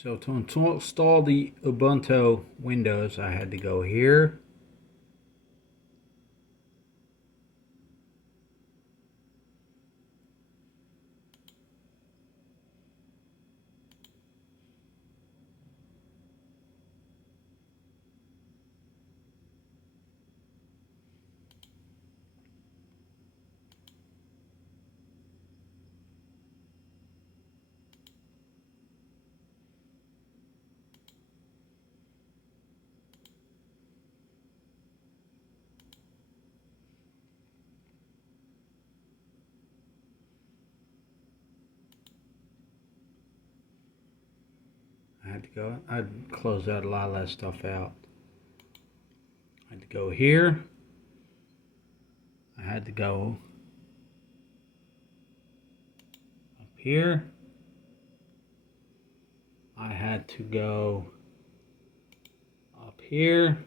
So to install the Ubuntu Windows, I had to go here. I had to go, I'd close out a lot of that stuff out. I had to go here. I had to go up here. I had to go up here.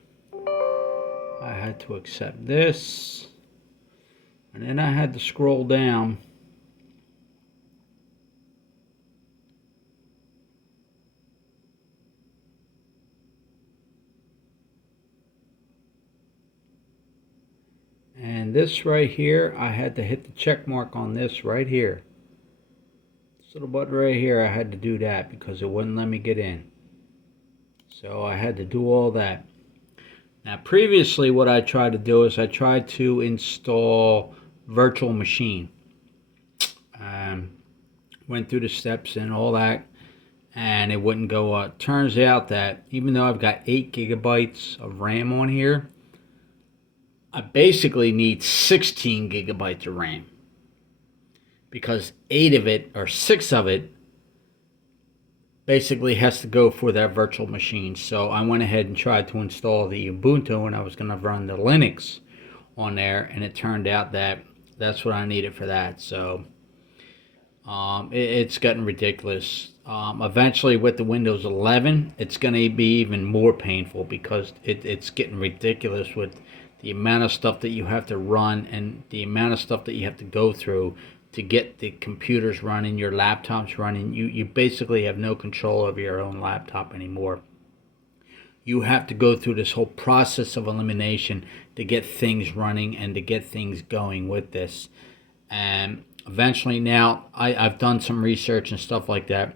I had to accept this. And then I had to scroll down. And this right here, I had to hit the check mark on this right here. This little button right here, I had to do that because it wouldn't let me get in. So I had to do all that. Now previously what I tried to do is I tried to install virtual machine. Went through the steps and all that, and it wouldn't go up. Turns out that even though I've got 8 gigabytes of RAM on here, I basically need 16 gigabytes of RAM, because 8 of it or 6 of it basically has to go for that virtual machine. So I went ahead and tried to install the Ubuntu, and I was going to run the Linux on there, and it turned out that that's what I needed for that. So it's gotten ridiculous. Eventually with the Windows 11, it's going to be even more painful because it's getting ridiculous with the amount of stuff that you have to run and the amount of stuff that you have to go through to get the computers running, your laptops running. You basically have no control over your own laptop anymore. You have to go through this whole process of elimination to get things running and to get things going with this. And eventually now I've done some research and stuff like that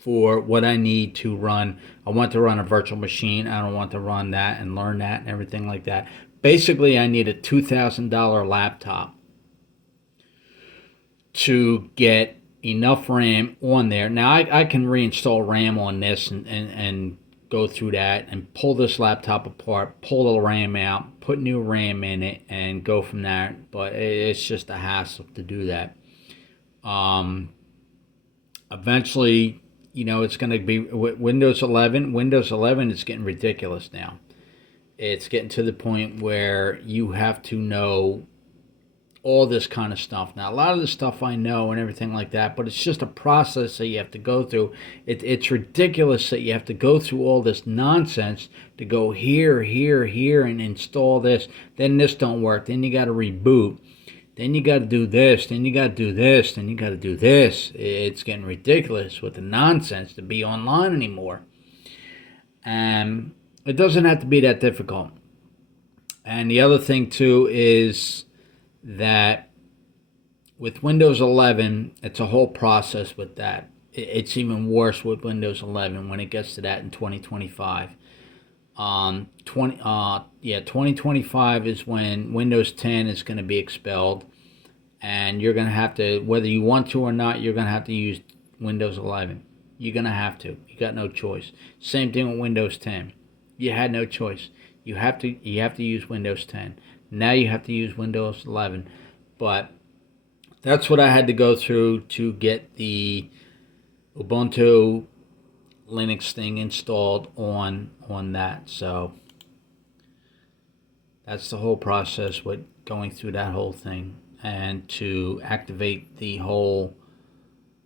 for what I need to run. I want to run a virtual machine. I don't want to run that and learn that and everything like that. Basically, I need a $2,000 laptop to get enough RAM on there. Now I can reinstall RAM on this and go through that and pull this laptop apart, pull the RAM out, put new RAM in it, and go from there. But it's just a hassle to do that. Eventually, it's going to be Windows 11. Windows 11 is getting ridiculous now. It's getting to the point where you have to know all this kind of stuff. Now, a lot of the stuff I know and everything like that, but it's just a process that you have to go through. It's ridiculous that you have to go through all this nonsense to go here, here, here, and install this. Then this don't work. Then you got to reboot. Then you got to do this. Then you got to do this. Then you got to do this. It's getting ridiculous with the nonsense to be online anymore. And it doesn't have to be that difficult. And the other thing, too, is that with Windows 11, it's a whole process with that. It's even worse with Windows 11 when it gets to that in 2025. 2025 is when Windows 10 is going to be expelled, and you're going to have to, whether you want to or not, you're going to have to use Windows 11. You're going to have to. You got no choice. Same thing with Windows 10. You had no choice. You have to use Windows 10. Now you have to use Windows 11. But that's what I had to go through to get the Ubuntu Linux thing installed on that. So that's the whole process with going through that whole thing. And to activate the whole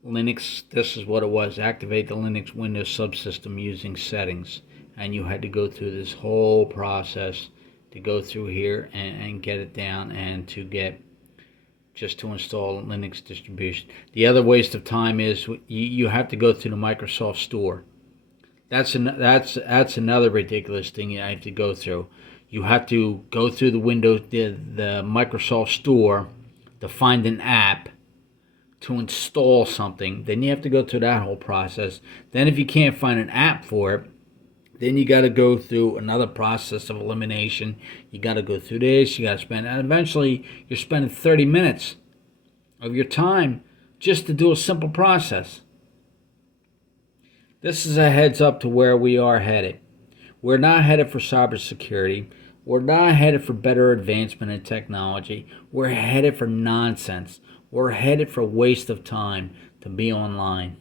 Linux, this is what it was: activate the Linux Windows subsystem using settings. And you had to go through this whole process to go through here and get it down and to get just to install Linux distribution. The other waste of time is you have to go through the Microsoft Store. That's another ridiculous thing you have to go through. You have to go through the Microsoft Store to find an app to install something. Then you have to go through that whole process. Then if you can't find an app for it, then you got to go through another process of elimination. You got to go through this. You got to spend, and eventually you're spending 30 minutes of your time just to do a simple process. This is a heads up to where we are headed. We're not headed for cybersecurity. We're not headed for better advancement in technology. We're headed for nonsense. We're headed for waste of time to be online.